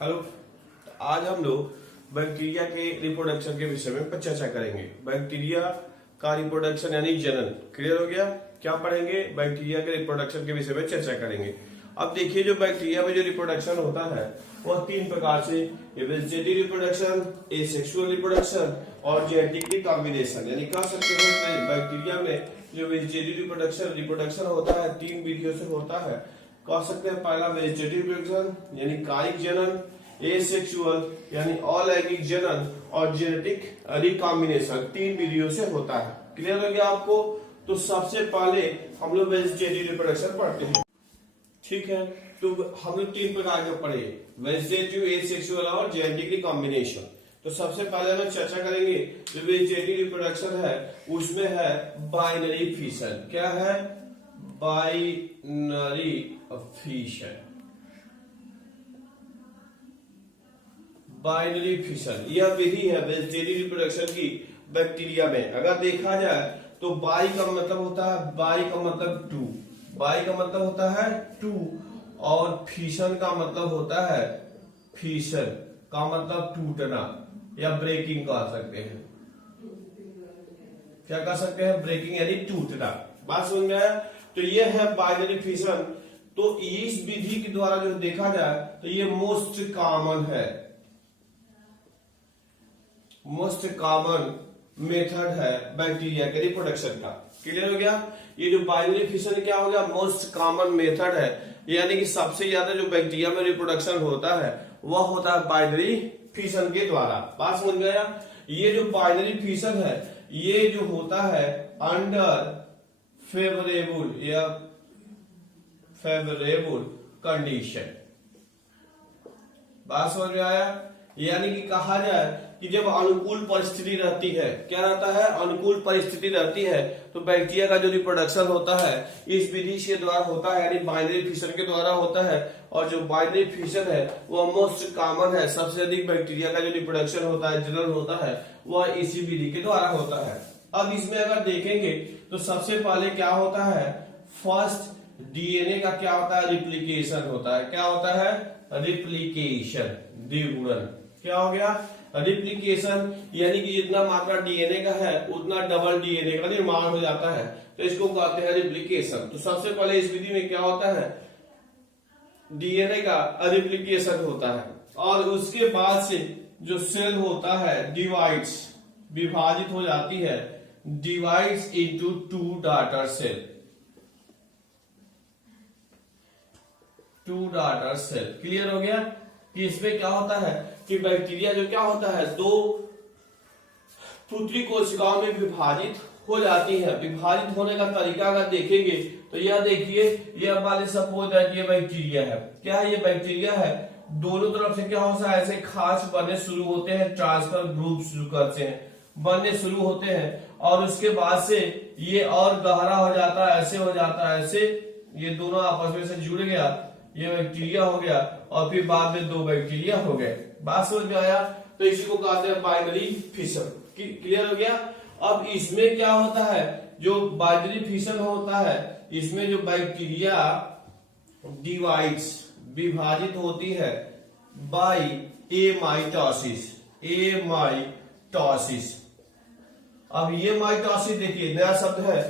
Hello. आज हम लोग बैक्टीरिया के रिप्रोडक्शन के विषय में चर्चा करेंगे। बैक्टीरिया का रिप्रोडक्शन यानी जनन। क्लियर हो गया? क्या पढ़ेंगे? बैक्टीरिया के रिप्रोडक्शन के विषय में चर्चा करेंगे। अब देखिए, जो बैक्टीरिया में जो रिप्रोडक्शन होता है वह तीन प्रकार से, वेजिटेटिव रिप्रोडक्शन, एसेक्सुअल रिप्रोडक्शन और जेनेटिकली कॉम्बिनेशन। यानी कह सकते हैं बैक्टीरिया में जो वेजिटेटिव रिप्रोडक्शन होता है तीन विधियों से होता है। कह सकते हैं पहला वेजिटेटिव रिप्रोडक्शन यानी कायिक जनन, एसेक्सुअल यानी अलैंगिक जनन और जेनेटिक रिकॉम्बिनेशन तीन विधियों से होता है। क्लियर हो गया आपको? तो सबसे पहले हम लोग वेजिटेटिव रिप्रोडक्शन पढ़ते हैं। ठीक है, तो हम लोग तीन प्रकार के पढ़े, वेजिटेटिव, एसेक्सुअल और जेनेटिक रिकॉम्बिनेशन। तो सबसे पहले हम चर्चा करेंगे जो वेजिटेटिव रिप्रोडक्शन है उसमें है बाइनरी फिशन। क्या है? Binary fission. बाइनरी फिशन यह विधि है वेजिटेटिव रिप्रोडक्शन की बैक्टीरिया में। अगर देखा जाए तो बाई का मतलब होता है, बाई का मतलब टू, बाई का मतलब होता है टू, और फिशन का मतलब होता है, फिशन का मतलब टूटना या ब्रेकिंग कह सकते हैं। क्या कह सकते हैं? ब्रेकिंग यानी टूटना। बात समझ में आया? तो ये है बाइनरी फिशन। तो इस विधि के द्वारा जो देखा जाए तो ये मोस्ट कॉमन है, मोस्ट कॉमन मेथड है बैक्टीरिया के रिप्रोडक्शन का। क्लियर हो गया? ये जो बाइनरी फिशन क्या हो गया? मोस्ट कॉमन मेथड है, यानी कि सबसे ज्यादा जो बैक्टीरिया में रिप्रोडक्शन होता है वह होता है बाइनरी फिशन के द्वारा। बात समझ गया? ये जो बाइनरी फिशन है ये जो होता है अंडर फेवरेबल या फेवरेबल कंडीशन। बात समझ में आया? यानी कि कहा जाए कि जब अनुकूल परिस्थिति रहती है, क्या रहता है? अनुकूल परिस्थिति रहती है, तो बैक्टीरिया का जो रिप्रोडक्शन होता है इस विधि के द्वारा होता है, यानी बाइनरी फिशन के द्वारा होता है। और जो बाइनरी फिशन है वह मोस्ट कॉमन है, सबसे अधिक बैक्टीरिया का जो रिप्रोडक्शन होता है, जनन होता है, वह इसी विधि के द्वारा होता है। अब इसमें अगर देखेंगे तो सबसे पहले क्या होता है? फर्स्ट डीएनए का क्या होता है? रिप्लिकेशन होता है। क्या होता है? रिप्लिकेशन, द्विगुणन। क्या हो गया? रिप्लिकेशन यानी कि जितना मात्रा डीएनए का है उतना डबल डीएनए का निर्माण हो जाता है, तो इसको कहते हैं रिप्लिकेशन। तो सबसे पहले इस विधि में क्या होता है? डीएनए का रिप्लिकेशन होता है, और उसके बाद से जो सेल होता है डिवाइड्स, विभाजित हो जाती है, divides into two daughter cell, two daughter cell. Clear हो गया कि इसमें क्या होता है कि बैक्टीरिया जो क्या होता है दो पुत्री कोशिकाओं में विभाजित हो जाती है। विभाजित होने का तरीका अगर देखेंगे तो यह देखिए, यह वाले सपोज है ये बैक्टीरिया है। क्या है? ये बैक्टीरिया है। दोनों तरफ से क्या होता है? ऐसे खास बनने शुरू होते हैं, ट्रांसफर ग्रुप शुरू करते हैं, बनने शुरू होते हैं, और उसके बाद से ये और गहरा हो जाता है, ऐसे हो जाता है, ऐसे ये दोनों आपस में से जुड़ गया, ये बैक्टीरिया हो गया, और फिर बाद में दो बैक्टीरिया हो गए। बात समझ में आया? तो इसी को कहते हैं बाइनरी फिशन। क्लियर हो गया? अब इसमें क्या होता है? जो बाइनरी फिशन होता है इसमें जो बैक्टीरिया डिवाइड्स, विभाजित होती है बाय एमाइटोसिस, एमाइटोसिस। अब ये माइटोसिस देखिए नया शब्द है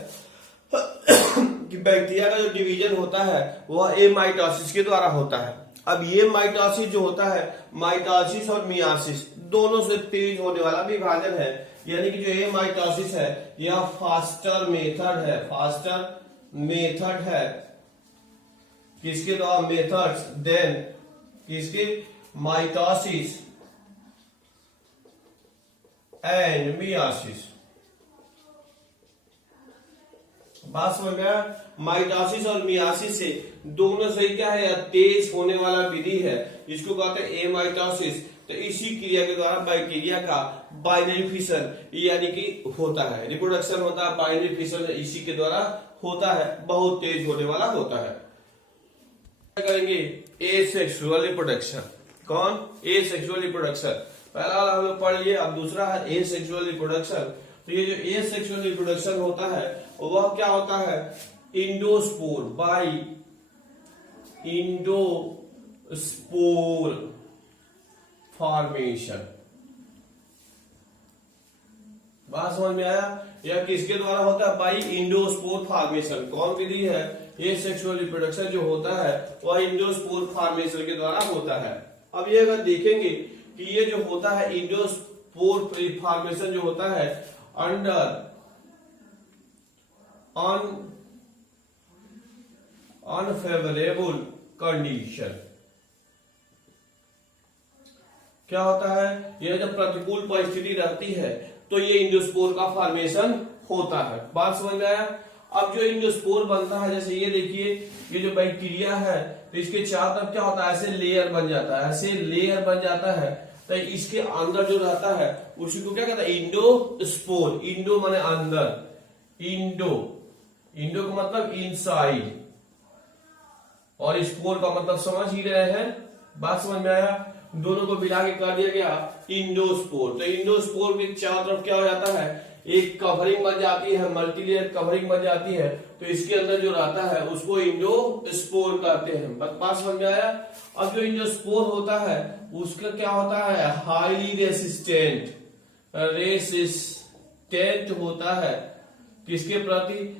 कि बैक्टीरिया का जो डिवीजन होता है वह एमाइटोसिस के द्वारा होता है। अब ये माइटोसिस जो होता है, माइटोसिस और मियासिस दोनों से तेज होने वाला विभाजन है, यानी कि जो एमाइटोसिस है यह फास्टर मेथड है, फास्टर मेथड है। किसके द्वारा? मेथड्स देन किसके? Mitosis and myiasis. बात समझ गया? माइटोसिस और मियासिस से दोनों से क्या है? तेज होने वाला विधि है, इसको कहते हैं एमाइटोसिस। तो इसी क्रिया के द्वारा बैक्टीरिया का बाइनरी फिशन यानी कि होता है, रिप्रोडक्शन होता है, बाइनरी फिशन इसी के द्वारा होता है, बहुत तेज होने वाला होता है। करेंगे एसेक्सुअल रिप्रोडक्शन। कौन? Asexual reproduction. पहला वाला हम लोग पढ़ लिए, अब दूसरा है एसेक्सुअल रिप्रोडक्शन। तो ये जो एसेक्सुअल रिप्रोडक्शन होता है वह क्या होता है? Endospore, by endospore formation. बात समझ में आया? यह किसके द्वारा होता है? By endospore formation. कौन विधि है? ये सेक्सुअल रिप्रोडक्शन जो होता है वह इंडोस्पोर फॉर्मेशन के द्वारा होता है। अब ये अगर देखेंगे कि ये जो होता है इंडोस्पोर फॉर्मेशन जो होता है अंडर अनफेवरेबल कंडीशन, क्या होता है? यह जब प्रतिकूल परिस्थिति रहती है तो ये इंडोस्पोर का फॉर्मेशन होता है। बात समझ में आया? अब जो इंडोस्पोर बनता है, जैसे ये देखिए, ये जो बैक्टीरिया है तो इसके चारों तरफ क्या होता है? ऐसे लेयर बन जाता है, ऐसे लेयर बन जाता है। तो इसके अंदर जो रहता है उसी को क्या कहता है? इंडोस्पोर। इंडो माने अंदर, इंडो का मतलब इनसाइड, और स्पोर का मतलब समझ ही रहे हैं। बात समझ में आया? दोनों को मिला के कर दिया गया इंडोस्पोर। तो इंडोस्पोर के चारों तरफ क्या हो जाता है? एक कवरिंग बन जाती है, मल्टीलेयर कवरिंग बन जाती है। तो इसके अंदर जो रहता है उसको इंडोस्पोर कहते हैं। बात समझ में आया? अब जो इंडोस्पोर होता है उसका क्या होता है? हाईली रेसिस्टेंट होता है किसके प्रति?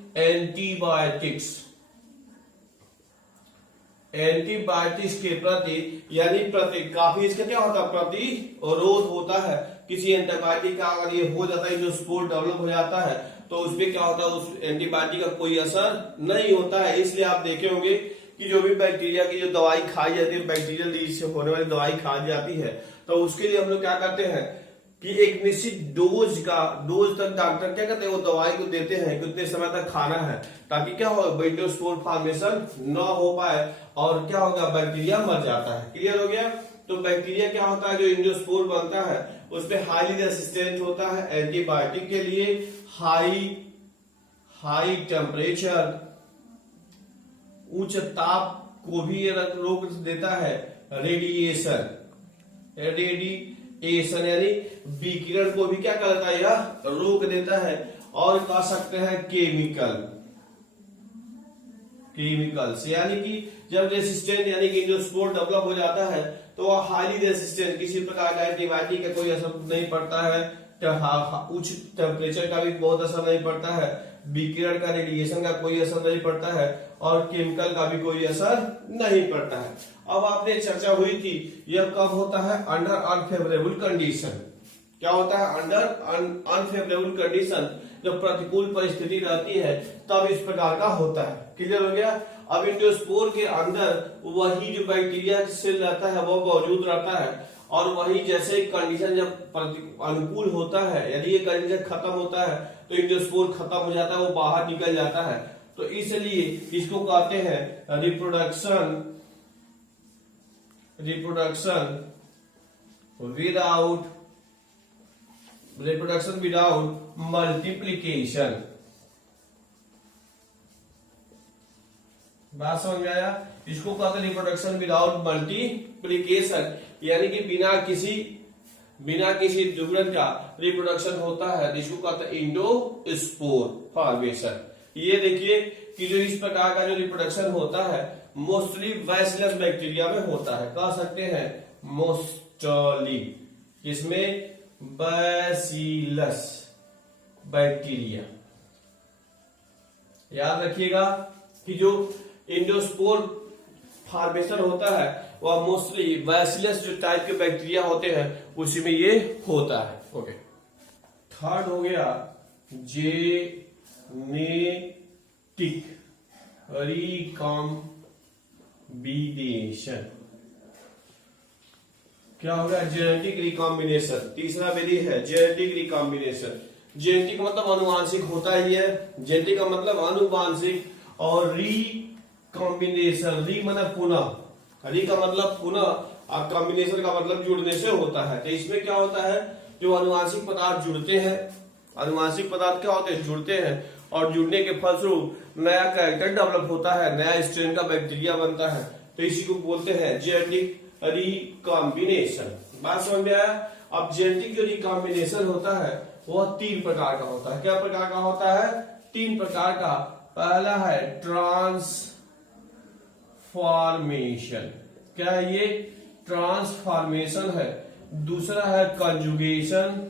एंटीबायोटिक्स के प्रति, यानी प्रति काफी इसका क्या होता है? प्रतिरोध होता है। किसी एंटीबायोटिक का अगर ये हो जाता है, जो स्पोर डेवलप हो जाता है, तो उसपे क्या होता है? उस एंटीबायोटिक का कोई असर नहीं होता है। इसलिए आप देखे होंगे कि जो भी बैक्टीरिया की जो दवाई खाई जाती है, बैक्टीरियल लीच से होने वाली दवाई खाई जाती है, तो उसके लिए हम लोग क्या करते हैं कि एक निश्चित डोज तक डॉक्टर क्या कहते हैं? वो दवाई को देते हैं कि उतने समय तक खाना है, ताकि क्या हो? इंडोस्पोर फॉर्मेशन न हो पाए और क्या होगा? बैक्टीरिया मर जाता है। क्लियर हो गया? तो बैक्टीरिया क्या होता है? जो इंडोस्पोर बनता है उसपे हाईली रेसिस्टेंट होता है एंटीबायोटिक के लिए। हाई टेम्परेचर, उच्च ताप को भी ये रोक देता है। रेडिएशन यानी विकिरण को भी क्या करता है? यह रोक देता है। और कह सकते हैं केमिकल्स, यानी कि जब रेसिस्टेंट यानी कि जो स्पोर डेवलप हो जाता है तो वह हाईली रेसिस्टेंट, किसी प्रकार का एंटीबायोटिक का कोई असर नहीं पड़ता है, उच्च टेम्परेचर का भी बहुत असर नहीं पड़ता है, विकिरण का रेडिएशन का कोई असर नहीं पड़ता है, और केमिकल का भी कोई असर नहीं पड़ता है। अब आपने चर्चा हुई थी, यह कब होता है? Under unfavourable condition. क्या होता है? अंडर अनफेवरेबल कंडीशन, जब प्रतिकूल परिस्थिति रहती है तब इस प्रकार का होता है। क्लियर हो गया? अब इंडोस्पोर के अंदर वही जो बैक्टीरिया सेल रहता है वो मौजूद रहता है, और वही जैसे कंडीशन जब अनुकूल होता है, यदि ये कंडीशन खत्म होता है तो इंडोस्पोर खत्म हो जाता है, वो बाहर निकल जाता है। तो इसलिए इसको कहते हैं रिप्रोडक्शन विदाउट मल्टीप्लीकेशन। बात समझ में आया? इसको कहते हैं रिप्रोडक्शन विदाउट मल्टीप्लीकेशन, यानी कि बिना किसी दुगुणन का रिप्रोडक्शन होता है, जिसको कहते हैं इंडोस्पोर फॉर्मेशन। ये देखिए कि जो इस प्रकार का जो रिप्रोडक्शन होता है मोस्टली बैसिलस बैक्टीरिया में होता है। कह सकते हैं मोस्टली, इसमें बैसिलस बैक्टीरिया। याद रखिएगा कि जो इंडोस्पोर फॉर्मेशन होता है वह मोस्टली बैसिलस जो टाइप के बैक्टीरिया होते हैं उसी में ये होता है। ओके, थर्ड हो गया जेनेटिक रिकॉम्बिनेशन। क्या हो गया? Genetic recombination. तीसरा विधि है जेनेटिक रिकॉम्बिनेशन। जेनेटिक मतलब अनुवांशिक होता ही है, जेनेटिक का मतलब अनुवांशिक, और रिकॉम्बिनेशन, री मतलब पुनः, री का मतलब पुनः, और कॉम्बिनेशन का मतलब जुड़ने से होता है। तो इसमें क्या होता है? जो अनुवांशिक पदार्थ जुड़ते हैं, अनुवांशिक पदार्थ क्या होते हैं? जुड़ते हैं, और जुड़ने के फलस्वरूप नया कैरेक्टर डेवलप होता है, नया स्ट्रेन का बैक्टीरिया बनता है। तो इसी को बोलते हैं जेनेटिक रिकॉम्बिनेशन। बात समझ में आया? अब जेनेटिक जो रिकॉम्बिनेशन होता है वह 3 प्रकार का होता है। क्या प्रकार का होता है? 3 प्रकार का। पहला है ट्रांसफॉर्मेशन। क्या है ये? ट्रांसफॉर्मेशन है। दूसरा है कंजुगेशन,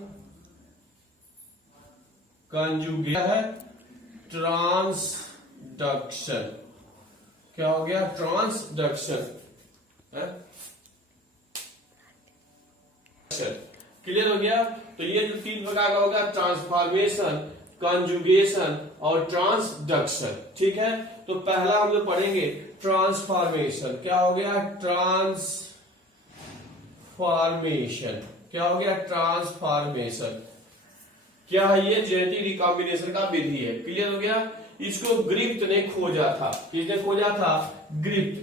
कंजुगेशन है ट्रांसडक्शन। क्या हो गया? ट्रांसडक्शन है। क्लियर हो गया? तो ये जो 3 प्रकार का होगा, ट्रांसफॉर्मेशन, कंजुगेशन और ट्रांसडक्शन। ठीक है, तो पहला हम लोग पढ़ेंगे ट्रांसफॉर्मेशन। क्या हो गया? ट्रांसफॉर्मेशन। क्या हो गया? ट्रांसफॉर्मेशन। क्या है ये? जेनेटिक रिकॉम्बिनेशन का विधि है। क्लियर हो गया? इसको ग्रिफ्ट ने खोजा था। किसने खोजा था? ग्रिफ्ट,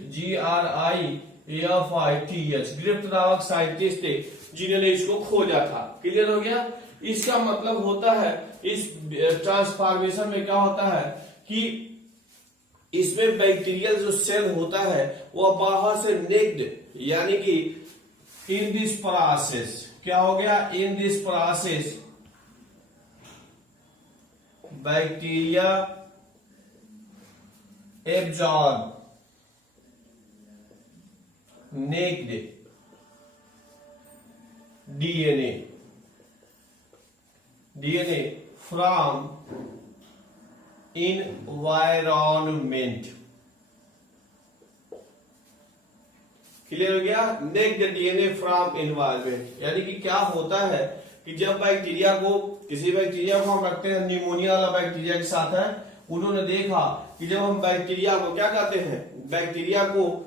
GRIFITH, ग्रिफ्ट नामक साइंटिस्ट थे जिन्होंने इसको खोजा था। क्लियर हो गया? इसका मतलब होता है, इस ट्रांसफॉर्मेशन में क्या होता है कि इसमें बैक्टीरियल जो सेल होता है वो बाहर से नेक्ड, यानी कि इन दिस प्रोसेस, क्या हो गया? In this process bacteria absorb naked DNA from environment। Clear हो गया? नेक्ड DNA फ्रॉम एनवायरमेंट, यानी कि क्या होता है कि जब बैक्टीरिया को, किसी बैक्टीरिया को हम रखते हैं, निमोनिया वाला बैक्टीरिया के साथ है, उन्होंने देखा कि जब हम बैक्टीरिया को क्या कहते हैं, बैक्टीरिया को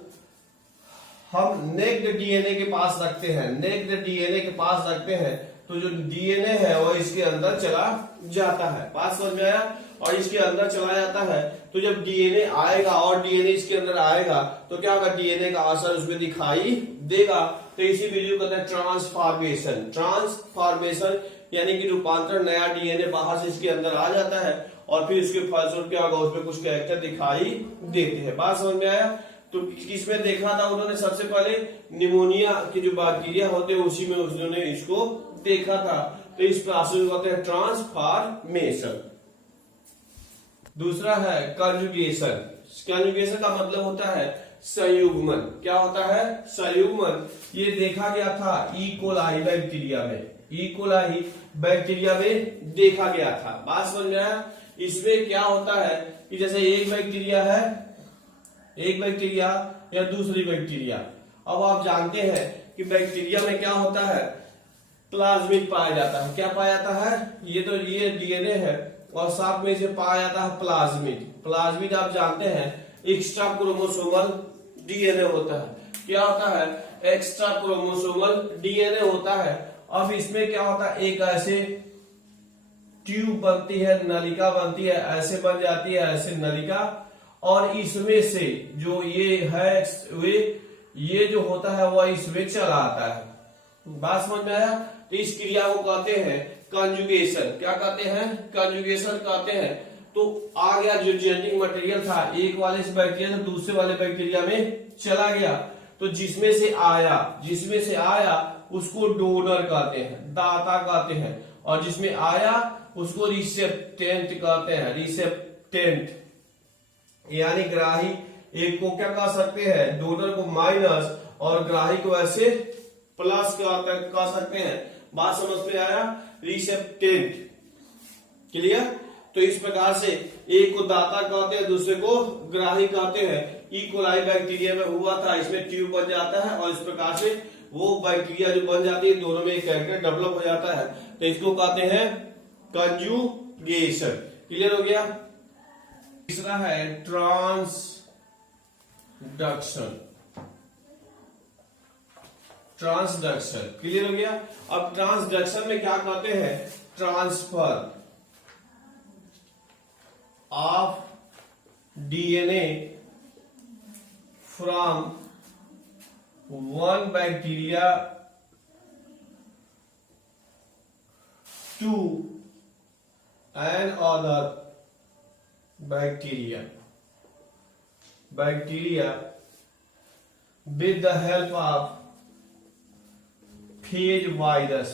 हम नेक्ड DNA के पास रखते हैं, नेक्ड DNA के पास रखते हैं, तो जो DNA है वो इसके अंदर चला जाता है। बात समझ में आया? और इसके अंदर चला जाता है, तो जब DNA आएगा और DNA इसके अंदर आएगा तो क्या होगा? DNA का असर उसमें दिखाई देगा। तो इसी वीडियो को कहते हैं ट्रांसफॉर्मेशन। ट्रांसफॉर्मेशन यानी कि रूपांतरण, नया DNA बाहर से इसके अंदर आ जाता है और फिर इसके फलस्वरूप क्या होगा? उसमें कुछ कैरेक्टर दिखाई देते हैं। बात समझ में आया? तो किसमें देखा था उन्होंने? सबसे पहले निमोनिया के जो बैक्टीरिया होते हैं उसी में उन्होंने इसको देखा था। तो इस प्रोसेस को कहते हैं ट्रांसफॉर्मेशन। दूसरा है कंजुगेशन। कंजुगेशन का मतलब होता है संयुग्मन। क्या होता है? संयुग्मन। ये देखा गया था ई कोलाई बैक्टीरिया में, ई कोलाई बैक्टीरिया में देखा गया था। बात समझ में आया? इसमें क्या होता है कि जैसे एक बैक्टीरिया है, एक बैक्टीरिया या दूसरी बैक्टीरिया। अब आप जानते हैं कि बैक्टीरिया में क्या होता है? प्लाज्मिड पाया जाता है। क्या पाया जाता है? ये तो ये DNA है और साथ में इसे पाया जाता है प्लाज्मिड। प्लाज्मिड आप जानते हैं एक्स्ट्रा क्रोमोसोमल DNA होता है। क्या होता है? एक्स्ट्रा क्रोमोसोमल DNA होता है। अब इसमें क्या होता है? एक ऐसे ट्यूब बनती है, नलिका बनती है, ऐसे बन जाती है, ऐसे नलिका, और इसमें से जो ये है वे ये जो होता है वह इसमें चला आता है। बात समझ में आया? तो इस क्रिया को कहते हैं कंजुगेशन। क्या कहते हैं? कंजुगेशन कहते हैं। तो आ गया जो जेनेटिक मटेरियल था, एक वाले से बैक्टीरिया से दूसरे वाले बैक्टीरिया में चला गया, तो जिसमें से आया उसको डोनर कहते हैं, दाता कहते हैं, और जिसमें आया उसको रिसेप्टेंट कहते हैं, रिसेप्टेंट यानी ग्राही। एक को क्या कह सकते हैं? डोनर को माइनस और ग्राही को ऐसे प्लस कह सकते हैं। बात समझ में आया? रिसेप्टेंट। क्लियर? तो इस प्रकार से एक को दाता कहते हैं, दूसरे को ग्राही कहते हैं। ई कोलाई बैक्टीरिया में हुआ था, इसमें ट्यूब बन जाता है और इस प्रकार से वो बैक्टीरिया जो बन जाती है, दोनों में एक कैरेक्टर डेवलप हो जाता है, तो इसको कहते हैं कंजुगेशन। क्लियर हो गया? तीसरा है ट्रांसडक्शन। ट्रांसडक्शन क्लियर हो गया? अब ट्रांसडक्शन में क्या कहते हैं? Transfer of DNA from one bacteria to another bacteria with the help of phage virus।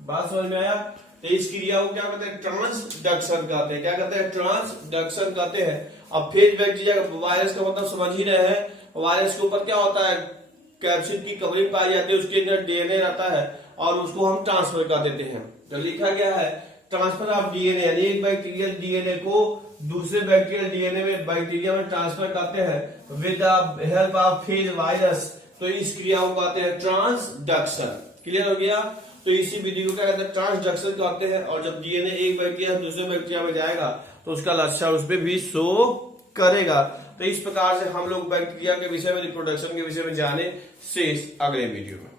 बात समझ में आया? तो इस क्रिया को क्या कहते हैं? ट्रांसडक्शन कहते हैं। क्या कहते हैं? ट्रांसडक्शन कहते हैं। अब फेज बैक्टीरिया का वायरस का मतलब समझ ही रहे हैं, वायरस के ऊपर क्या होता है, कैप्सिड की कवरिंग पाई जाती है, उसके अंदर डीएनए रहता है और उसको हम ट्रांसफर कर देते हैं। तो लिखा गया है ट्रांसफर ऑफ डीएनए, यानी एक बैक्टीरियल डीएनए को दूसरे बैक्टीरियल डीएनए में बैक्टीरिया में ट्रांसफर करते हैं with the help of phase virus. तो इस क्रिया को कहते हैं ट्रांसडक्शन। क्लियर हो गया? तो इसी विधि को क्या कहते हैं, ट्रांसडक्शन कहते हैं। और जब डीएनए एक बैक्टीरिया दूसरे बैक्टीरिया में जाएगा तो उसका लक्षण उस पर भी शो करेगा। तो इस प्रकार से हम लोग बैक्टीरिया के विषय में, रिप्रोडक्शन के विषय में जाने शेष अगले वीडियो में।